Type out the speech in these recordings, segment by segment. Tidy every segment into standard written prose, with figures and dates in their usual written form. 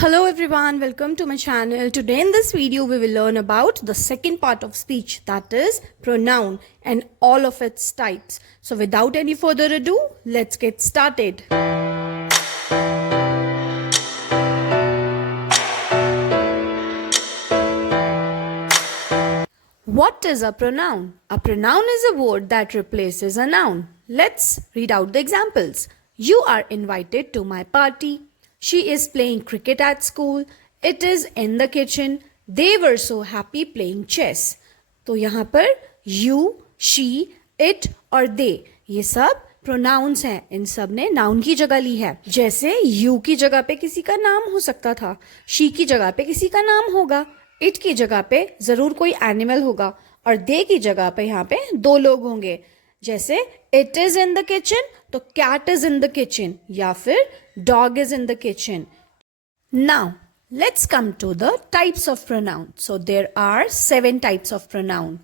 Hello everyone, welcome to my channel. Today in this video we will learn about the second part of speech, that is pronoun and all of its types. So without any further ado, let's get started. What is a pronoun? A pronoun is a word that replaces a noun. Let's read out the examples. You are invited to my party. She is playing cricket at school. It is in the kitchen. They were so happy playing chess. तो यहाँ पर you, she, it और they ये सब pronounce हैं. इन सब ने noun की जगह ली है. जैसे you की जगह पे किसी का नाम हो सकता था, she की जगह पे किसी का नाम होगा, इट की जगह पे जरूर कोई एनिमल होगा और दे की जगह पे यहाँ पे दो लोग होंगे. जैसे it is in the kitchen तो cat is in the kitchen या फिर dog is in the kitchen. Now let's come to the types of pronoun. So there are 7 types of pronoun: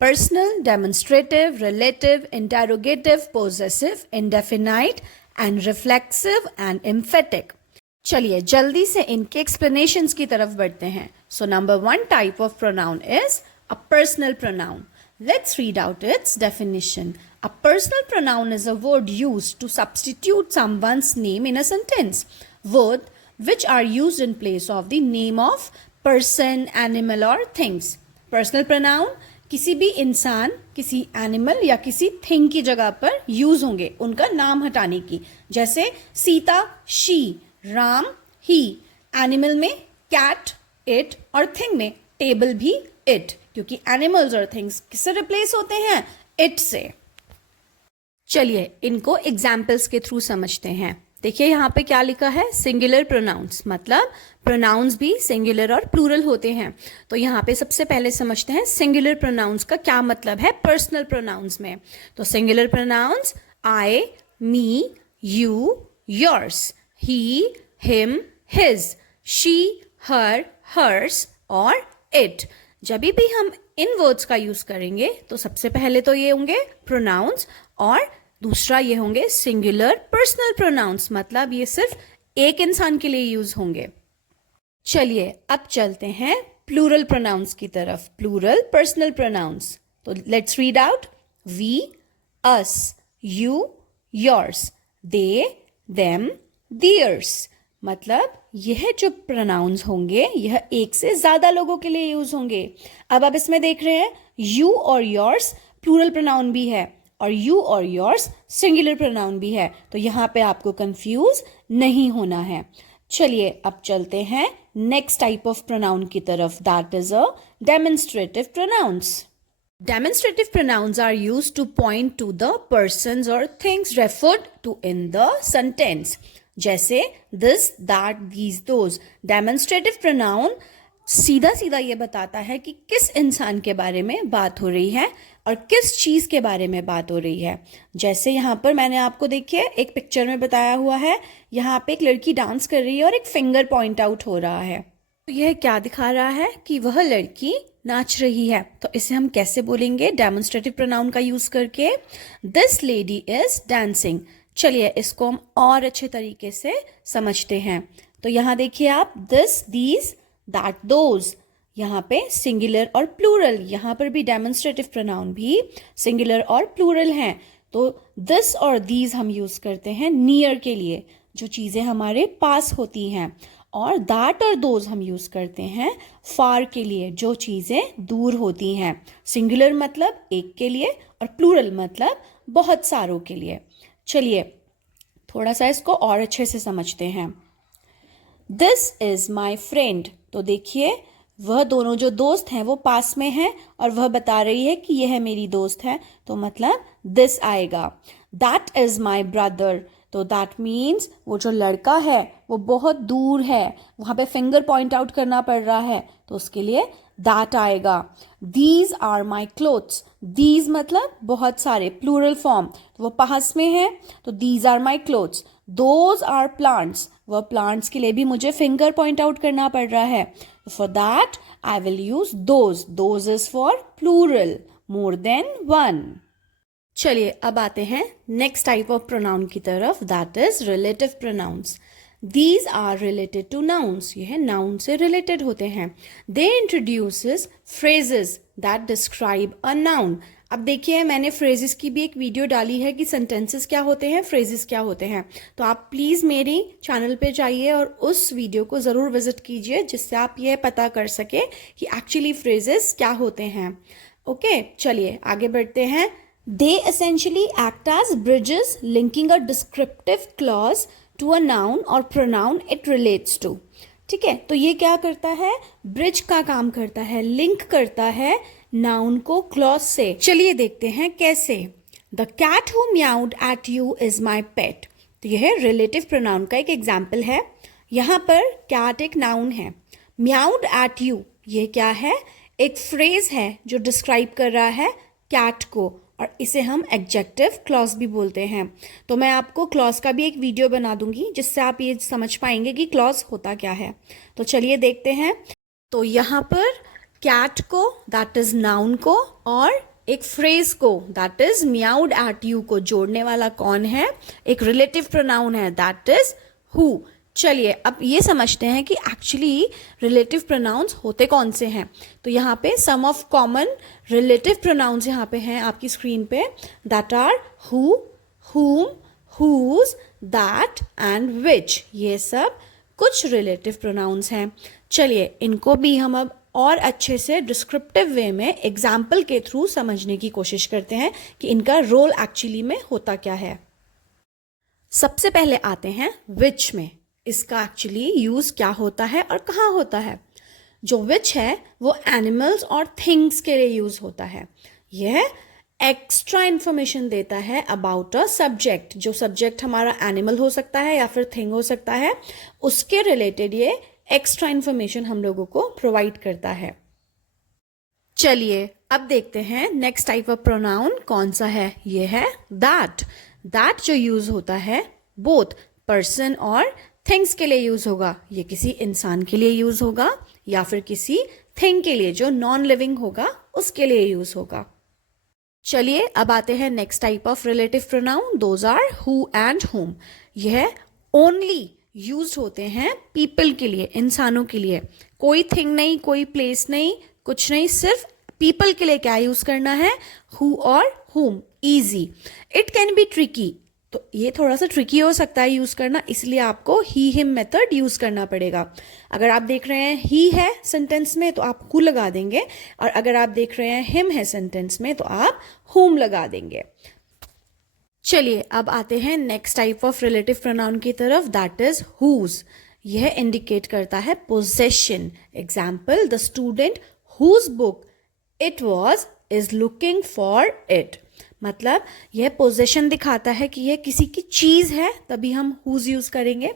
personal, demonstrative, relative, interrogative, possessive, indefinite and reflexive and emphatic. चलिए जल्दी से इनके explanations की तरफ बढ़ते हैं. So number 1 type of pronoun is a personal pronoun. Let's read out its definition. A personal pronoun is a word used to substitute someone's name in a sentence. Words which are used in place of the name of person, animal or things. Personal pronoun किसी भी इंसान, किसी animal या किसी thing की जगह पर use होंगे उनका नाम हटाने की. जैसे Sita she, Ram he. Animal में कैट इट और थिंग में टेबल भी इट, क्योंकि एनिमल्स और थिंग्स किससे रिप्लेस होते हैं? इट से. चलिए इनको एग्जाम्पल्स के थ्रू समझते हैं. देखिए यहाँ पे क्या लिखा है, सिंगुलर प्रोनाउंस, मतलब प्रोनाउंस भी सिंगुलर और प्लूरल होते हैं. तो यहाँ पे सबसे पहले समझते हैं सिंगुलर प्रोनाउंस का क्या मतलब है पर्सनल प्रोनाउंस में. तो singular pronouns I, me, you, yours, he, him, his, she, her, hers और इट. जब भी हम इन वर्ड्स का यूज करेंगे तो सबसे पहले तो ये होंगे प्रोनाउंस और दूसरा ये होंगे सिंगुलर पर्सनल प्रोनाउंस, मतलब ये सिर्फ एक इंसान के लिए यूज होंगे. चलिए अब चलते हैं प्लूरल प्रोनाउंस की तरफ, प्लूरल पर्सनल प्रोनाउंस. तो let's read out. We, us, you, yours, they, them, theirs. मतलब यह जो प्रोनाउंस होंगे यह एक से ज्यादा लोगों के लिए यूज होंगे. अब आप इसमें देख रहे हैं यू और योर्स प्लूरल प्रोनाउन भी है और यू और योर्स सिंगुलर प्रोनाउन भी है. तो यहाँ पे आपको कंफ्यूज नहीं होना है. चलिए अब चलते हैं नेक्स्ट टाइप ऑफ प्रोनाउन की तरफ, that is a demonstrative pronouns. Demonstrative pronouns are used to point to the persons or things referred to in the sentence. जैसे this, that, these, those. Demonstrative pronoun सीधा सीधा ये बताता है कि किस इंसान के बारे में बात हो रही है और किस चीज के बारे में बात हो रही है. जैसे यहाँ पर मैंने आपको देखिए एक पिक्चर में बताया हुआ है, यहाँ पे एक लड़की डांस कर रही है और एक फिंगर पॉइंट आउट हो रहा है. तो यह क्या दिखा रहा है कि वह लड़की नाच रही है. तो इसे हम कैसे बोलेंगे डेमोन्स्ट्रेटिव प्रोनाउन का यूज करके? This lady is dancing. चलिए इसको हम और अच्छे तरीके से समझते हैं. तो यहाँ देखिए आप, दिस, दीज, दैट, दोज. यहाँ पे सिंगुलर और प्लूरल, यहाँ पर भी डेमोन्स्ट्रेटिव प्रोनाउन भी सिंगुलर और प्लूरल हैं. तो दिस और दीज हम यूज करते हैं नियर के लिए, जो चीजें हमारे पास होती हैं, और दैट और दोज हम यूज करते हैं फार के लिए, जो चीजें दूर होती हैं. सिंगुलर मतलब एक के लिए और प्लूरल मतलब बहुत सारों के लिए. चलिए थोड़ा सा इसको और अच्छे से समझते हैं. This is my friend. तो देखिए वह दोनों जो दोस्त हैं वो पास में हैं और वह बता रही है कि यह मेरी दोस्त है, तो मतलब दिस आएगा. That is my brother. तो दैट मीन्स वो जो लड़का है वो बहुत दूर है, वहां पे फिंगर पॉइंट आउट करना पड़ रहा है, तो उसके लिए दैट आएगा. These are my clothes. These मतलब बहुत सारे, प्लूरल फॉर्म, तो वो पास में है तो these are my clothes. Those are plants. वह प्लांट्स के लिए भी मुझे फिंगर पॉइंट आउट करना पड़ रहा है, for that I will use those. Those is for plural, more than one. चलिए अब आते हैं नेक्स्ट टाइप ऑफ प्रोनाउन की तरफ, that is relative pronouns. These are related to nouns. ये है noun से related होते हैं. They introduces phrases that describe a noun. अब देखिए मैंने phrases की भी एक वीडियो डाली है कि sentences क्या होते हैं, phrases क्या होते हैं. तो आप प्लीज़ मेरी चैनल पे जाइए और उस वीडियो को ज़रूर विजिट कीजिए जिससे आप ये पता कर सके कि एक्चुअली phrases क्या होते हैं. ओके, चलिए आगे बढ़ते हैं. They essentially act as bridges linking a descriptive clause to a noun or pronoun it relates to. ठीक है, तो ये क्या करता है, ब्रिज का काम करता है, लिंक करता है नाउन को क्लॉज से. चलिए देखते हैं कैसे. The cat who meowed at you is my pet. तो यह रिलेटिव प्रोनाउन का एक एग्जाम्पल है. यहाँ पर कैट एक नाउन है. म्याउड एट यू ये क्या है, एक फ्रेज है जो डिस्क्राइब कर रहा है कैट को, और इसे हम एडजेक्टिव क्लॉज भी बोलते हैं. तो मैं आपको क्लॉज का भी एक वीडियो बना दूंगी जिससे आप ये समझ पाएंगे कि क्लॉज होता क्या है. तो चलिए देखते हैं. तो यहाँ पर कैट को दैट इज नाउन को और एक फ्रेज को दैट इज म्याउड एट यू को जोड़ने वाला कौन है, एक रिलेटिव प्रोनाउन है दैट इज हु. चलिए अब ये समझते हैं कि एक्चुअली रिलेटिव प्रोनाउंस होते कौन से हैं. तो यहाँ पे सम ऑफ कॉमन रिलेटिव प्रोनाउंस यहाँ पे हैं आपकी स्क्रीन पे, दैट आर हु, हुम, हुज, दैट एंड विच. ये सब कुछ रिलेटिव प्रोनाउंस हैं. चलिए इनको भी हम अब और अच्छे से डिस्क्रिप्टिव वे में एग्जाम्पल के थ्रू समझने की कोशिश करते हैं कि इनका रोल एक्चुअली में होता क्या है. सबसे पहले आते हैं विच में. इसका एक्चुअली यूज क्या होता है और कहाँ होता है. जो विच है वो एनिमल्स और थिंग्स के लिए यूज होता है. यह एक्स्ट्रा इंफॉर्मेशन देता है अबाउट अ सब्जेक्ट. जो सब्जेक्ट हमारा एनिमल हो सकता है या फिर थिंग हो सकता है, उसके रिलेटेड ये एक्स्ट्रा इंफॉर्मेशन हम लोगों को प्रोवाइड करता है. चलिए अब देखते हैं नेक्स्ट टाइप ऑफ प्रोनाउन कौन सा है. ये है दैट. दैट जो यूज होता है बोथ पर्सन और थिंग्स के लिए यूज होगा. ये किसी इंसान के लिए यूज होगा या फिर किसी थिंग के लिए जो नॉन लिविंग होगा उसके लिए यूज होगा. चलिए अब आते हैं next type of relative pronoun. Those are who and whom. यह ओनली यूज होते हैं पीपल के लिए, इंसानों के लिए. कोई थिंग नहीं, कोई प्लेस नहीं, कुछ नहीं, सिर्फ पीपल के लिए क्या यूज करना है, हु और हुम. Easy. It can be tricky. तो ये थोड़ा सा ट्रिकी हो सकता है यूज करना, इसलिए आपको ही हिम मेथड यूज करना पड़ेगा. अगर आप देख रहे हैं ही है सेंटेंस में तो आप हु लगा देंगे, और अगर आप देख रहे हैं हिम है सेंटेंस में तो आप हुम लगा देंगे. चलिए अब आते हैं next type of relative pronoun की तरफ, दैट इज हुज. यह इंडिकेट करता है possession. Example, the student whose book it was is looking for it. मतलब यह पोजेशन दिखाता है कि यह किसी की चीज़ है, तभी हम हुज यूज करेंगे.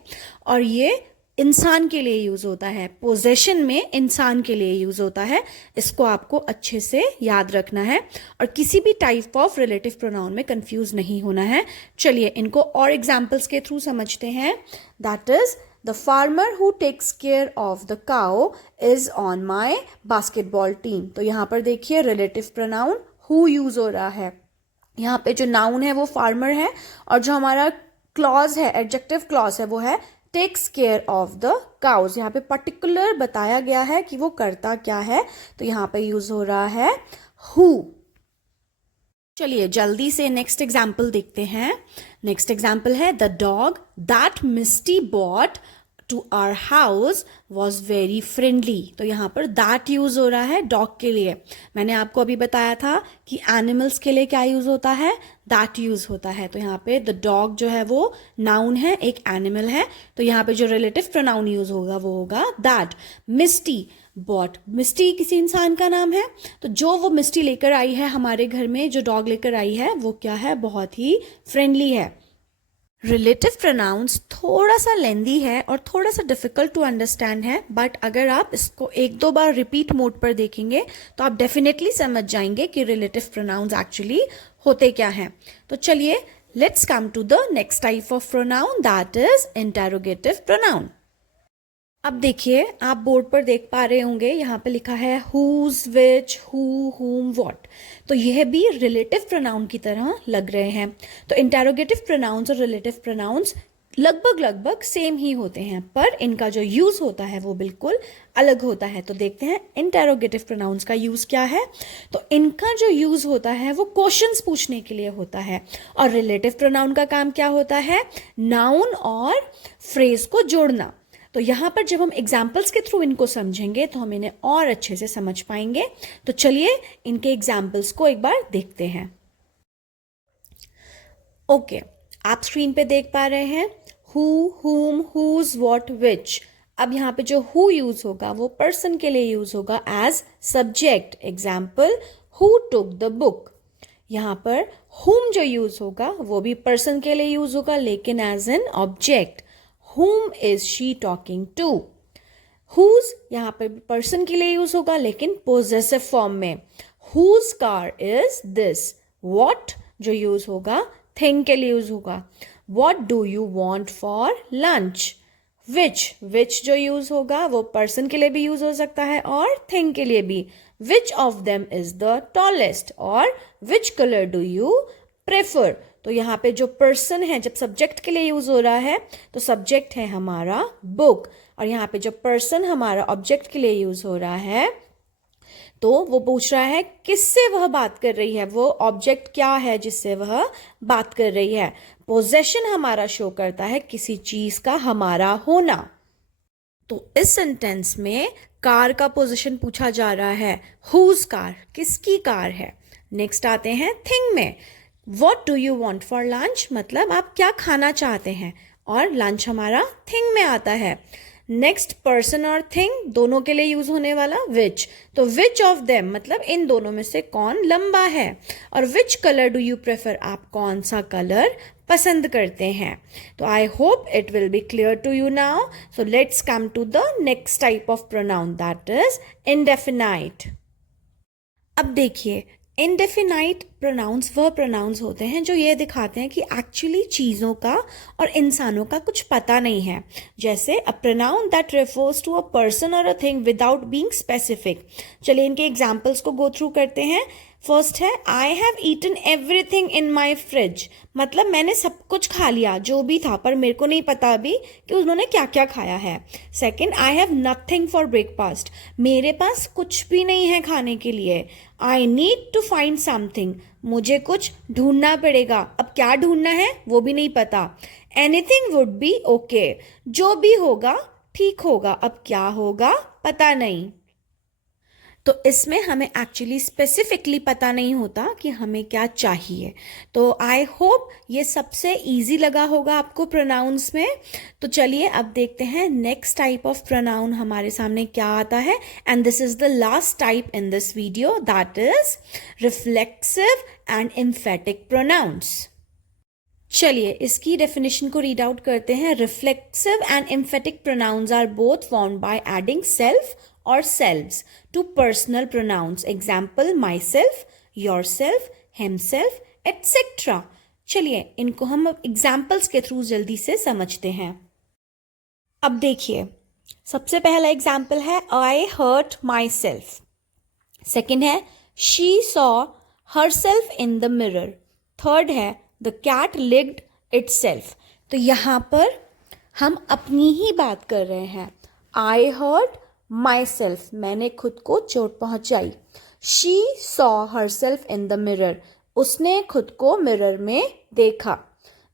और ये इंसान के लिए यूज होता है. पोजेशन में इंसान के लिए यूज होता है. इसको आपको अच्छे से याद रखना है और किसी भी टाइप ऑफ रिलेटिव प्रोनाउन में कंफ्यूज नहीं होना है. चलिए इनको और एग्जाम्पल्स के थ्रू समझते हैं. That is the farmer who takes care of the cow is on my basketball team. तो यहाँ पर देखिए रिलेटिव प्रोनाउन हु यूज हो रहा है. यहाँ पे जो नाउन है वो फार्मर है और जो हमारा क्लॉज है, एडजेक्टिव क्लॉज है, वो है takes care of the cows. यहाँ पे पर्टिकुलर बताया गया है कि वो करता क्या है, तो यहाँ पे यूज हो रहा है हु. चलिए जल्दी से नेक्स्ट एग्जाम्पल देखते हैं. नेक्स्ट एग्जाम्पल है the dog that Misty bought to our house was very friendly. तो यहाँ पर दैट यूज हो रहा है डॉग के लिए. मैंने आपको अभी बताया था कि एनिमल्स के लिए क्या यूज होता है, दैट यूज होता है. तो यहाँ पे द डॉग जो है वो नाउन है, एक एनिमल है. तो यहाँ पे जो रिलेटिव प्रोनाउन यूज होगा वो होगा दैट. मिस्टी बॉट, मिस्टी किसी इंसान का नाम है, तो जो वो मिस्टी लेकर आई है हमारे घर में, जो डॉग लेकर आई है वो क्या है, बहुत ही फ्रेंडली है. रिलेटिव प्रोनाउंस थोड़ा सा लेंदी है और थोड़ा सा डिफिकल्ट टू अंडरस्टैंड है, बट अगर आप इसको एक दो बार रिपीट मोड पर देखेंगे तो आप डेफिनेटली समझ जाएंगे कि रिलेटिव प्रोनाउंस एक्चुअली होते क्या हैं. तो चलिए let's come to the next type of pronoun, that is interrogative pronoun. अब देखिए आप बोर्ड पर देख पा रहे होंगे, यहाँ पे लिखा है हुज, विच, हु, हुम, व्हाट. तो यह भी रिलेटिव प्रोनाउन की तरह लग रहे हैं. तो इंटेरोगेटिव प्रोनाउंस और रिलेटिव प्रोनाउंस लगभग लगभग सेम ही होते हैं, पर इनका जो यूज़ होता है वो बिल्कुल अलग होता है। तो देखते हैं इंटेरोगेटिव प्रोनाउंस का यूज़ क्या है। तो इनका जो यूज़ होता है वो क्वेश्चंस पूछने के लिए होता है, और रिलेटिव प्रोनाउन का काम क्या होता है, नाउन और फ्रेज को जोड़ना। तो यहाँ पर जब हम एग्जाम्पल्स के थ्रू इनको समझेंगे तो हम इन्हें और अच्छे से समझ पाएंगे। तो चलिए इनके एग्जाम्पल्स को एक बार देखते हैं। ओके, आप स्क्रीन पे देख पा रहे हैं हु, हुम, हुज, व्हाट, विच। अब यहाँ पे जो हु यूज होगा वो पर्सन के लिए यूज होगा as subject. Example, who took the book. यहाँ पर हुम जो यूज होगा वो भी पर्सन के लिए यूज होगा, लेकिन as an object. Whom is she talking to. Whose यहाँ पे पर्सन के लिए यूज होगा, लेकिन पोजेसिव फॉर्म में। Whose car is this. What जो यूज होगा थिंग के लिए यूज होगा। What do you want for lunch. Which जो यूज होगा वो पर्सन के लिए भी यूज हो सकता है और थिंग के लिए भी। Which of them is the tallest, और which colour do you prefer. तो यहाँ पे जो पर्सन है जब सब्जेक्ट के लिए यूज हो रहा है तो सब्जेक्ट है हमारा बुक, और यहाँ पे जो पर्सन हमारा ऑब्जेक्ट के लिए यूज हो रहा है तो वो पूछ रहा है किससे वह बात कर रही है, वो ऑब्जेक्ट क्या है जिससे वह बात कर रही है। पोजेशन हमारा शो करता है किसी चीज का हमारा होना। तो इस सेंटेंस में कार का पोजीशन पूछा जा रहा है, हुज कार, किसकी कार है। नेक्स्ट आते हैं थिंग में। What do you want for lunch, मतलब आप क्या खाना चाहते हैं, और लंच हमारा थिंग में आता है। नेक्स्ट पर्सन और थिंग दोनों के लिए यूज होने वाला विच। तो विच ऑफ देम मतलब इन दोनों में से कौन लंबा है, और which colour do you prefer, आप कौन सा कलर पसंद करते हैं। तो I hope it will be clear to you now. So let's come to the next type of pronoun, that is indefinite. अब देखिए, इंडेफिनाइट प्रोनाउंस वह प्रोनाउंस होते हैं जो ये दिखाते हैं कि एक्चुअली चीज़ों का और इंसानों का कुछ पता नहीं है। जैसे a pronoun that refers to a person और a thing without being specific. चलिए इनके एग्जाम्पल्स को गो थ्रू करते हैं। फर्स्ट है I have eaten everything in my fridge, मतलब मैंने सब कुछ खा लिया जो भी था, पर मेरे को नहीं पता अभी कि उन्होंने क्या क्या खाया है। Second, I have nothing for breakfast, मेरे पास कुछ भी नहीं है खाने के लिए। I need to find something, मुझे कुछ ढूंढना पड़ेगा, अब क्या ढूंढना है वो भी नहीं पता। एनीथिंग वुड बी ओके, जो भी होगा ठीक होगा, अब क्या होगा पता नहीं। तो इसमें हमें एक्चुअली स्पेसिफिकली पता नहीं होता कि हमें क्या चाहिए। तो आई होप ये सबसे इजी लगा होगा आपको प्रोनाउंस में। तो चलिए अब देखते हैं नेक्स्ट टाइप ऑफ प्रोनाउन हमारे सामने क्या आता है, and this is the last type in this video, that is reflexive and emphatic pronouns. चलिए इसकी डेफिनेशन को रीड आउट करते हैं। Reflexive and emphatic pronouns are both formed by adding self or selves to personal pronouns. Example, myself, yourself, himself, etc. चलिए इनको हम examples के through जल्दी से समझते हैं। अब देखिए, सबसे पहला एग्जाम्पल है I hurt myself। सेकेंड है she saw herself in the mirror। Third है the cat licked itself। तो यहाँ पर हम अपनी ही बात कर रहे हैं। I hurt myself, मैंने खुद को चोट पहुंचाई। She saw herself in the mirror, उसने खुद को मिरर में देखा।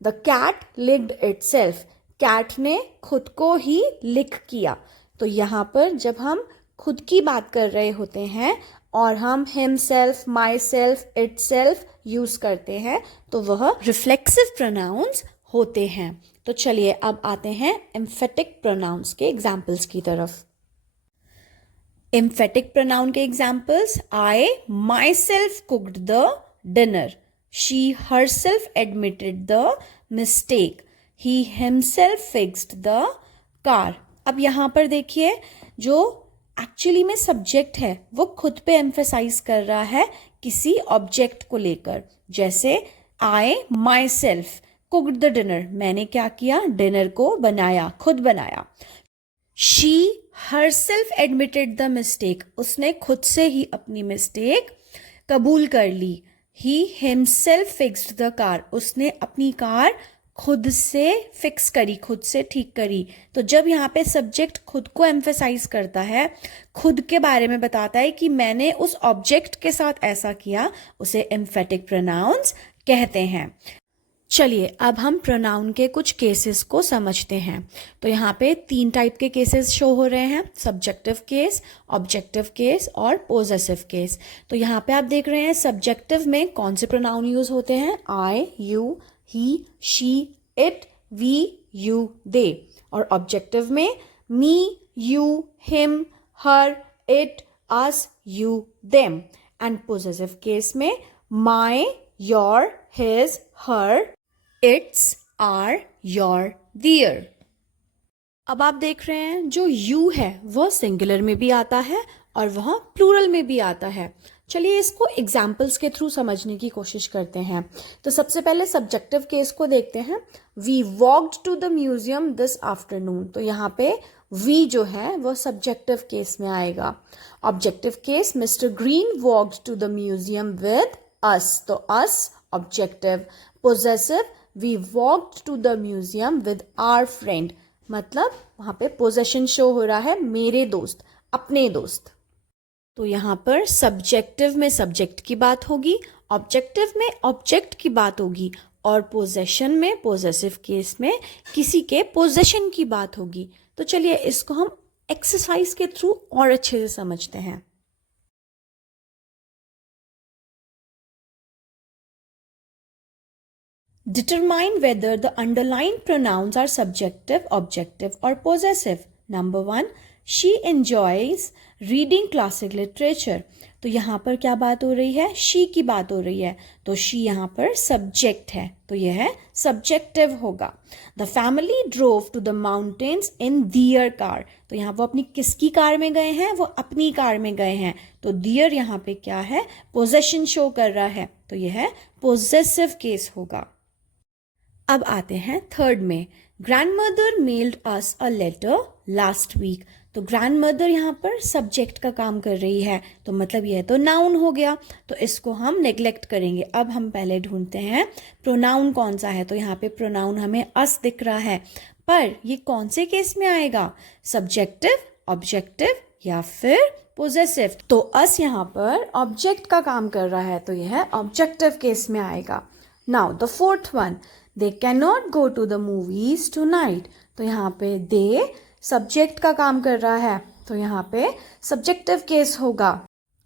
The cat licked itself, cat ने खुद को ही लिक किया। तो यहाँ पर जब हम खुद की बात कर रहे होते हैं और हम himself, myself, itself यूज करते हैं तो वह रिफ्लेक्सिव प्रोनाउंस होते हैं। तो चलिए अब आते हैं एम्फेटिक प्रोनाउंस के एग्जाम्पल्स की तरफ। एम्फेटिक प्रोनाउन के examples, I myself cooked the dinner, she herself admitted the mistake, he himself fixed the car. अब यहाँ पर देखिए, जो एक्चुअली में सब्जेक्ट है वो खुद पे एम्फेसाइज कर रहा है किसी ऑब्जेक्ट को लेकर। जैसे I myself cooked the dinner, मैंने क्या किया, डिनर को बनाया, खुद बनाया। She herself admitted the mistake, उसने खुद से ही अपनी मिस्टेक कबूल कर ली। He himself fixed the car, उसने अपनी कार खुद से फिक्स करी, खुद से ठीक करी। तो जब यहाँ पे सब्जेक्ट खुद को एम्फेसाइज करता है, खुद के बारे में बताता है कि मैंने उस ऑब्जेक्ट के साथ ऐसा किया, उसे एम्फेटिक प्रोनाउंस कहते हैं। चलिए अब हम प्रोनाउन के कुछ केसेस को समझते हैं। तो यहाँ पे 3 टाइप के केसेस शो हो रहे हैं, सब्जेक्टिव केस, ऑब्जेक्टिव केस और पोजेसिव केस। तो यहाँ पे आप देख रहे हैं सब्जेक्टिव में कौन से प्रोनाउन यूज होते हैं, I, you, he, she, it, we, you, they. और ऑब्जेक्टिव में me, you, him, her, it, us, you, them. And possessive case में my, your, his, her, its, our, your, their. अब आप देख रहे हैं जो यू है वह सिंगुलर में भी आता है और वह प्लूरल में भी आता है। चलिए इसको एग्जाम्पल्स के थ्रू समझने की कोशिश करते हैं। तो सबसे पहले सब्जेक्टिव केस को देखते हैं। We walked to the museum this afternoon. तो यहाँ पे वी जो है वह सब्जेक्टिव केस में आएगा। Objective case, mister Green walked to the museum with us. तो us objective. Possessive, we walked to the museum with our friend. मतलब वहां पे पोजेशन शो हो रहा है, मेरे दोस्त, अपने दोस्त। तो यहाँ पर सब्जेक्टिव में सब्जेक्ट की बात होगी, ऑब्जेक्टिव में ऑब्जेक्ट की बात होगी और पोजेशन में, पोजेसिव केस में किसी के पोजेशन की बात होगी। तो चलिए इसको हम एक्सरसाइज के थ्रू और अच्छे से समझते हैं। Determine whether the underlined pronouns are subjective, objective or possessive. Number 1, she enjoys reading classic literature. तो यहाँ पर क्या बात हो रही है, she की बात हो रही है। तो she यहाँ पर subject है, तो यह subjective होगा। The family drove to the mountains in their car. तो यहाँ वो अपनी किसकी कार में गए हैं, वो अपनी कार में गए हैं। तो their यहाँ पे क्या है, possession शो कर रहा है, तो यह possessive केस होगा। अब आते हैं थर्ड में। Grandmother mailed us a letter last week. तो ग्रैंडमदर यहाँ पर सब्जेक्ट का काम कर रही है, तो मतलब यह तो नाउन हो गया, तो इसको हम नेग्लेक्ट करेंगे। अब हम पहले ढूंढते हैं प्रोनाउन कौन सा है। तो यहाँ पे प्रोनाउन हमें अस दिख रहा है, पर ये कौन से केस में आएगा, सब्जेक्टिव, ऑब्जेक्टिव या फिर पोजेसिव। तो अस यहाँ पर ऑब्जेक्ट का काम कर रहा है, तो यह ऑब्जेक्टिव केस में आएगा। Now the fourth one, they cannot go to the movies tonight. तो यहाँ पे they सब्जेक्ट का काम कर रहा है, तो यहाँ पे सब्जेक्टिव केस होगा।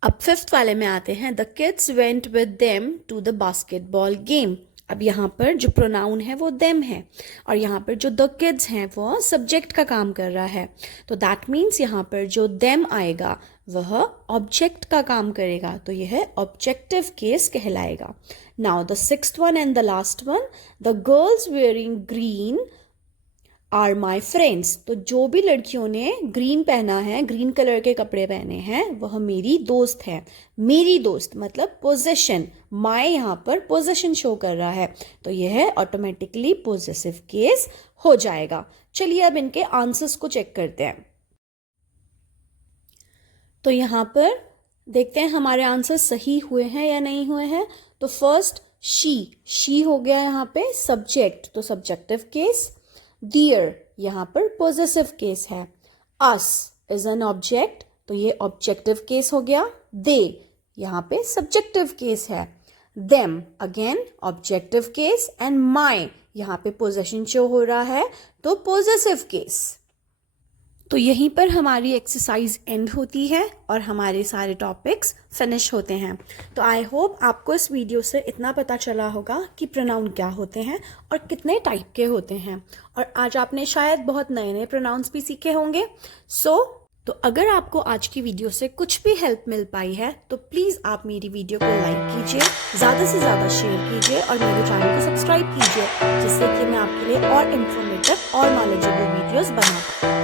अब फिफ्थ वाले में आते हैं। the kids went with them to the basketball game. अब यहाँ पर जो प्रोनाउन है वो them है और यहाँ पर जो the kids हैं वो सब्जेक्ट का काम कर रहा है। तो दैट मीन्स यहाँ पर जो them आएगा वह ऑब्जेक्ट का काम करेगा, तो यह ऑब्जेक्टिव केस कहलाएगा। Now the sixth one and the last one, the girls wearing green are my friends. तो जो भी लड़कियों ने ग्रीन पहना है, ग्रीन कलर के कपड़े पहने हैं, वह मेरी दोस्त है। मेरी दोस्त मतलब पोजेशन, माई यहाँ पर पोजेशन शो कर रहा है, तो यह ऑटोमेटिकली पोजेसिव केस हो जाएगा। चलिए अब इनके आंसर्स को चेक करते हैं। तो यहाँ पर देखते हैं हमारे आंसर सही हुए हैं या नहीं हुए हैं। तो फर्स्ट शी हो गया यहाँ पे सब्जेक्ट, तो सब्जेक्टिव केस। देयर यहाँ पर पोजेसिव केस है। अस इज एन ऑब्जेक्ट, तो ये ऑब्जेक्टिव केस हो गया। दे यहाँ पे सब्जेक्टिव केस है। Them again objective case and my यहाँ पे पोजेशन शो हो रहा है, तो पोजेसिव केस। तो यहीं पर हमारी एक्सरसाइज एंड होती है और हमारे सारे टॉपिक्स फिनिश होते हैं। तो आई होप आपको इस वीडियो से इतना पता चला होगा कि प्रोनाउन क्या होते हैं और कितने टाइप के होते हैं, और आज आपने शायद बहुत नए नए प्रोनाउंस भी सीखे होंगे। तो अगर आपको आज की वीडियो से कुछ भी हेल्प मिल पाई है तो प्लीज़ आप मेरी वीडियो को लाइक कीजिए, ज़्यादा से ज़्यादा शेयर कीजिए और मेरे चैनल को सब्सक्राइब कीजिए, जिससे कि मैं आपके लिए और इन्फॉर्मेटिव और नॉलेजेबल वीडियोस बनाऊँ।